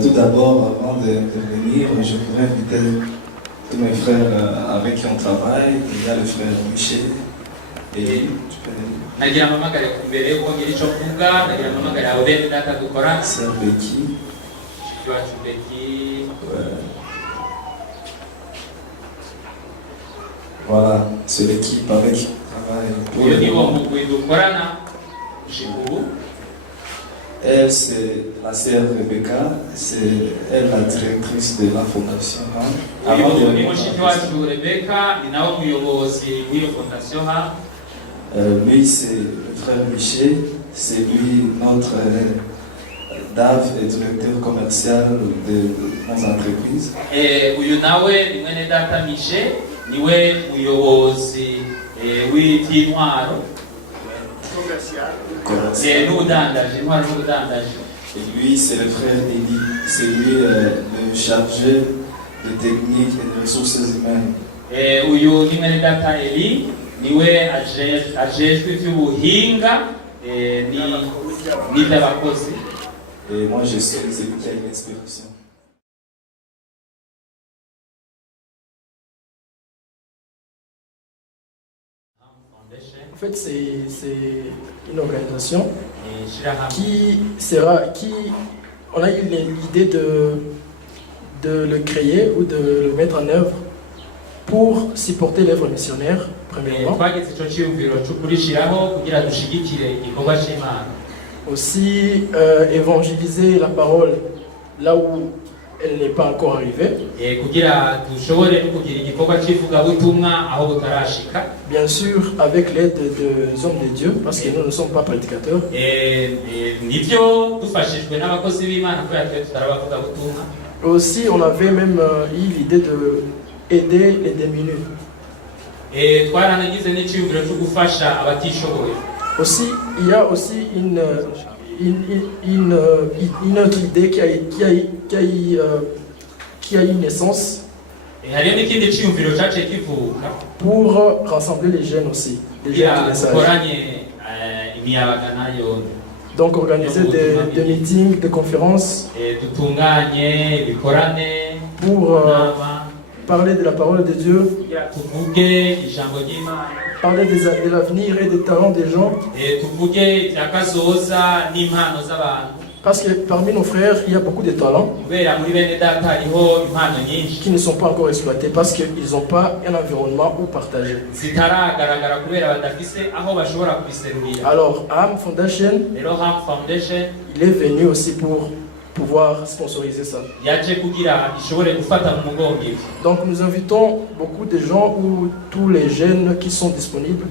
Tout d'abord, avant de venir, je voudrais inviter tous mes frères avec qui on travaille. Il y a le frère Michel. Et tu peux nagira mpamagare imbere yuko ngira icyo mvuga, nagira mpamagare abo bene data dukora, Sœur Becky. iwacu Becky. Voilà, c'est l'équipe avec qui on travaille. Uyu ni wo mugwi dukorana ubu. Elle, c'est la sœur Rebecca, c'est elle la directrice de la fondation. Uyu ni mushiki wacu Rebecca, ni nawe muyobozi w'iyo fondation ha. Lui, c'est le frère Michel, c'est lui notre DAF et directeur commercial de nos entreprises. Uyu nawe ni mwene data Michel, niwe muyobozi w'intwaro n'ubudandaji, intwaro n'ubudandaji. Et lui, c'est le frère Eli, c'est lui le chargé de techniques et de ressources humaines. Uyu ni mwene data Eli, niwe ajejwe iby'ubuhinga n'iby'abakozi. Et moi, je suis celui qui a une inspiration. En fait, c'est une organisation on a eu l'idée de le créer ou de le mettre en œuvre pour supporter l'œuvre missionnaire, premièrement. Aussi évangéliser la parole là où elle n'est pas encore arrivée. Bien sûr, avec l'aide des hommes de Dieu, parce que nous ne sommes pas prédicateurs. Aussi, on avait même eu l'idée d'aider les démunis. Aussi, il y a aussi une autre idée qui a eu naissance pour rassembler les jeunes aussi, les jeunes du message. Donc organiser des meetings, des conférences pour parler de la parole de Dieu, parler de l'avenir et des talents des gens. Parce que parmi nos frères, il y a beaucoup de talents qui ne sont pas encore exploités parce qu'ils n'ont pas un environnement où partager. Alors, Ham Foundation, il est venu aussi pour pouvoir sponsoriser ça. Donc nous invitons beaucoup de gens ou tous les jeunes qui sont disponibles.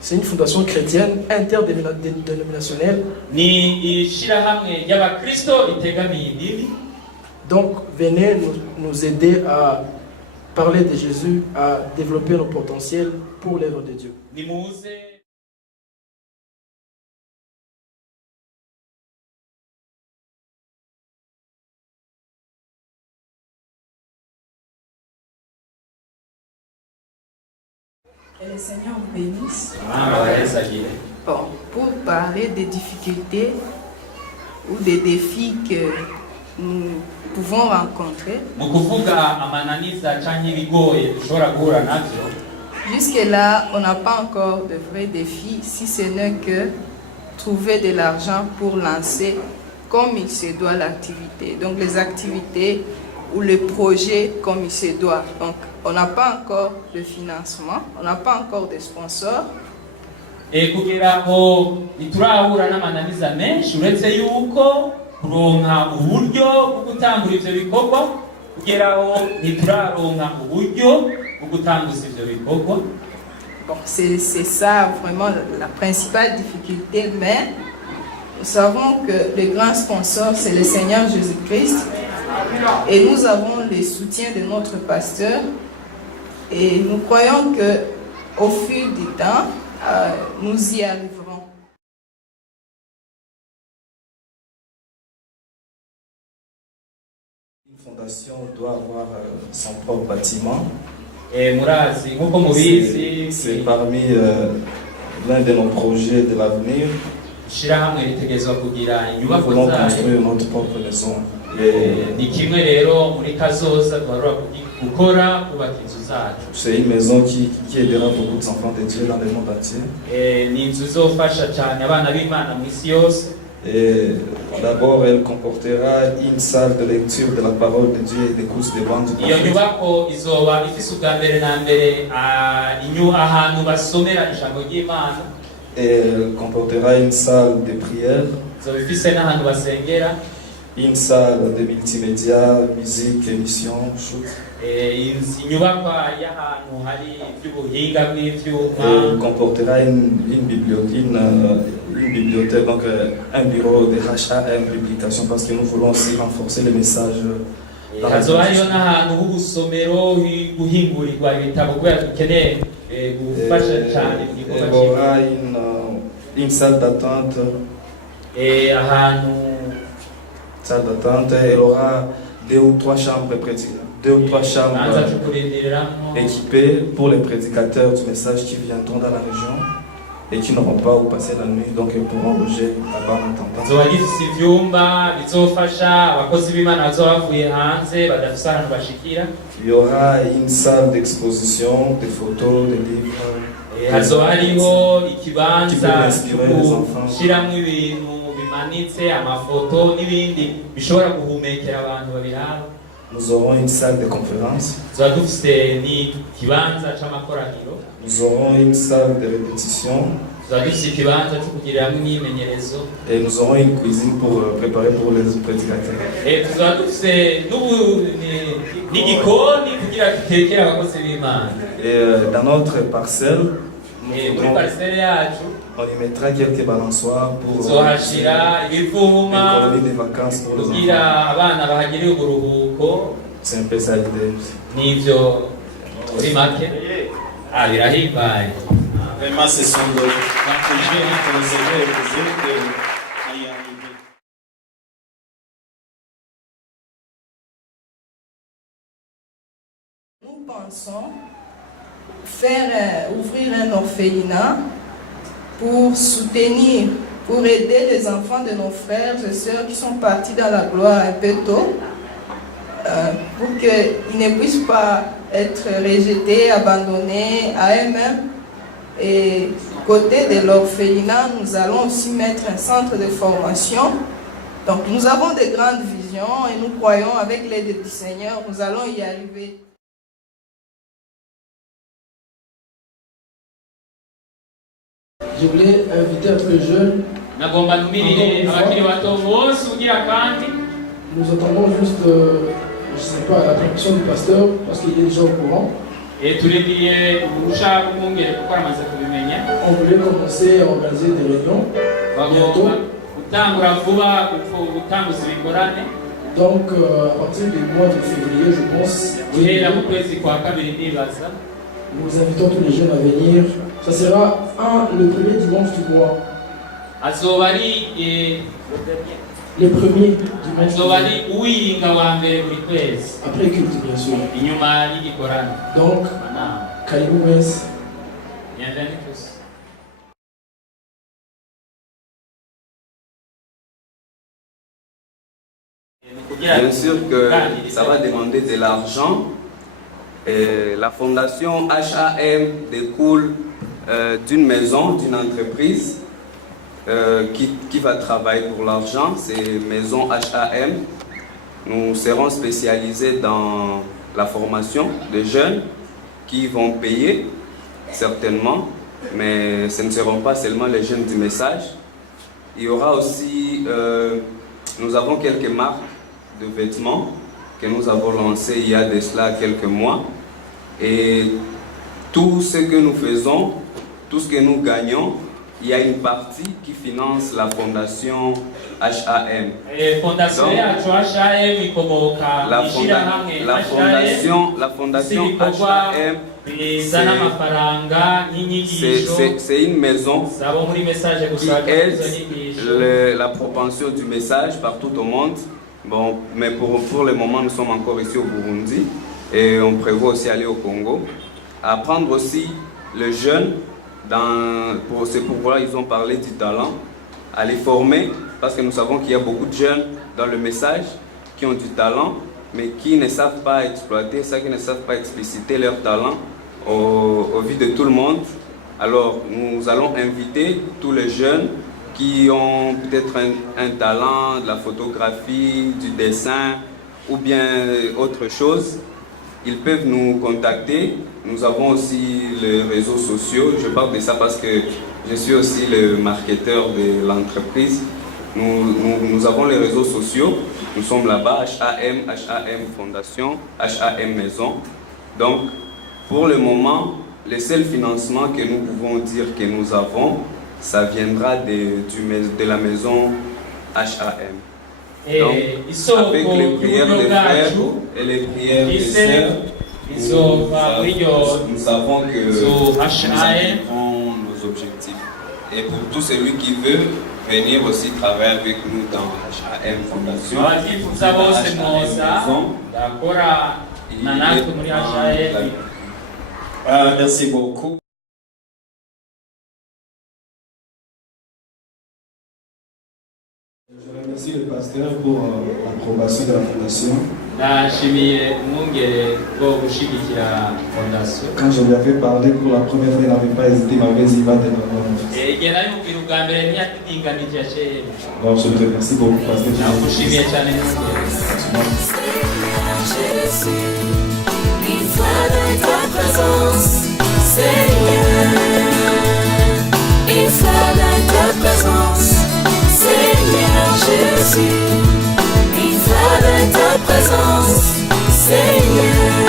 C'est une fondation chrétienne interdénominationnelle. Donc venez nous aider à parler de Jésus, à développer nos potentiels pour l'œuvre de Dieu. Que le Seigneur vous bénisse. Bon, pour parler des difficultés ou des défis que nous pouvons rencontrer, jusque-là, on n'a pas encore de vrais défis, si ce n'est que trouver de l'argent pour lancer comme il se doit l'activité. Donc les activités ou le projet comme il se doit. Donc on n'a pas encore de financement, on n'a pas encore de sponsors. Et kugira ngo iturahura n'amananiza menshi uretse yuko kuronka uburyo bwo gutangura ivyo bikorwa kugeraho ntituraronka uburyo bwo gutanguza ivyo bikorwa. Bon, c'est ça vraiment la principale difficulté, mais nous savons que le grand sponsor c'est le Seigneur Jésus-Christ et nous avons le soutien de notre pasteur et nous croyons que au fil du temps nous y arriverons. fondation doit avoir son propre bâtiment. murazi nk'uko mubizi C'est parmi l'un de nos projets de l'avenir. ishirahamwe ritegerezwa kugira Nous inyubako voulons zayo. construire notre propre maison. Ni kimwe rero muri kazoza duharura gukora kubaka inzu zacu. C'est une maison qui aidera beaucoup d'enfants de Dieu dans le monde entier. Ni inzu izofasha cyane abana b'Imana mu isi yose. Et d'abord, elle comportera une salle de lecture de la parole de Dieu et des courses de vente du Iyo prophète. nyubako izoba ifise ubwa mbere na mbere ahantu basomera ijambo ry'Imana. Et elle comportera une salle de prière, Izoba ifise n'ahantu basengera. une salle de multimédia, musique, émission, shoot. Inyubako y'ahantu hari iby'ubuhinga bw'ivyuma. Elle comportera une bibliothèque, donc un bureau de HAM publication, parce que nous voulons aussi renforcer le message. Hazoba hariyo n'ahantu h'ubusomero guhingurirwa ibitabo kubera dukeneye gufasha cyane mu gikorwa Elle aura une salle d'attente. Salle d'attente, elle aura 2 ou 3 chambres équipées pour les prédicateurs du message qui viendront dans la région et qui n'auront pas où passer la nuit, donc ils pourront loger là-bas en attendant. Zoba gifise ivyumba bizofasha abakozi b'Imana bazoba bavuye hanze badafise ahantu bashikira. Il y aura une salle d'exposition, des photos, des livres. Hazoba hariho ikibanza gushiramwo ibintu bimanitse, amafoto n'ibindi bishobora guhumekera abantu babiraba. Nous aurons une salle de conférence. Zoba dufise n'ikibanza c'amakoraniro. Nous aurons une salle de répétition. Zoba dufise ikibanza co kugiriramwo imyimenyerezo. Et nous aurons une cuisine pour préparer pour les prédicateurs. Tuzoba dufise n'igikoni kugira dutekere abakozi b'Imana. Et dans notre parcelle, Muri parcelle yacu on y mettra quelques balançoires pour tuzohashira ibivuma l'économie des vacances pour les enfants. kugira abana bahagirire uburuhuko. C'est un peu ça l'idée. N'ivyo muri make birahimbaye. Vraiment, ce sont des projets que vous avez y arriver. Nous pensons ouvrir un orphelinat pour soutenir, pour aider les enfants de nos frères et sœurs qui sont partis dans la gloire un peu tôt, pour qu'ils ne puissent pas être rejetés, abandonnés à eux-mêmes. Et côté de l'orphelinat, nous allons aussi mettre un centre de formation. Donc nous avons de grandes visions et nous croyons avec l'aide du Seigneur, nous allons y arriver. Je voulais inviter un peu les jeunes. Nagomba numirire abakiri bato bose ugira kandi Nous attendons juste, je sais pas, la traduction du pasteur, parce qu'il est déjà au courant. turindiriye uruhusha rw'umwungere kuko aramaze kubimenya. On voulait commencer à organiser des réunions bientôt. Gutangura vuba gutanguza ibikorane. Donc, à partir du mois de février, je pense, guhera mu kwezi kwa kabiri ndibaza. nous invitons tous les jeunes à venir. Ça sera le premier dimanche du mois. Azoba ari Le premier dimanche du azoba mois. ari uwiyinga wa mbere buri kwezi Après culte, bien sûr. inyuma y'igikorane. Donc, Karibu Wes. Bienvenue tous. Bien sûr que ça va demander de l'argent. La fondation HAM découle d'une maison, d'une entreprise qui va travailler pour l'argent. C'est Maison HAM. Nous serons spécialisés dans la formation de jeunes qui vont payer certainement, mais ce ne seront pas seulement les jeunes du message. Il y aura aussi, nous avons quelques marques de vêtements que nous avons lancées il y a de cela quelques mois. Et tout ce que nous faisons, tout ce que nous gagnons, il y a une partie qui finance la fondation HAM. Donc, la fondation HAM, c'est une maison qui aide la propension du message partout au monde, Bon, mais pour le moment, nous sommes encore ici au Burundi et on prévoit aussi aller au Congo. Apprendre aussi les jeunes, c'est pourquoi ils ont parlé du talent, à les former, parce que nous savons qu'il y a beaucoup de jeunes dans le message qui ont du talent, mais qui ne savent pas exploiter ça, qui ne savent pas expliciter leur talent au vu de tout le monde. Alors, nous allons inviter tous les jeunes qui ont peut-être un talent, de la photographie, du dessin ou bien autre chose. Ils peuvent nous contacter. Nous avons aussi les réseaux sociaux. Je parle de ça parce que je suis aussi le marketeur de l'entreprise. Nous avons les réseaux sociaux. Nous sommes là-bas, HAM Fondation, HAM Maison. Donc, pour le moment, le seul financement que nous pouvons dire que nous avons, ça viendra de la maison HAM. Donc, avec les prières des frères et les prières des sœurs, nous savons que nous aurons nos objectifs. Et pour tout celui qui veut venir aussi travailler avec nous dans HAM Fondation, merci beaucoup. Je remercie le pasteur pour l'approbation de la fondation. Quand je lui avais parlé pour la première fois, il n'avait pas hésité, il m'avait dit, va demander mon fils. Donc je te remercie beaucoup, pasteur. Une fois dans ta présence, Seigneur. Une fois dans ta présence, Seigneur Jésus. Une fois dans ta présence, Seigneur.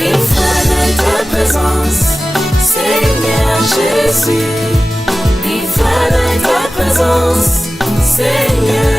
Une fois dans ta présence, Seigneur Jésus, une fois dans ta présence, Seigneur.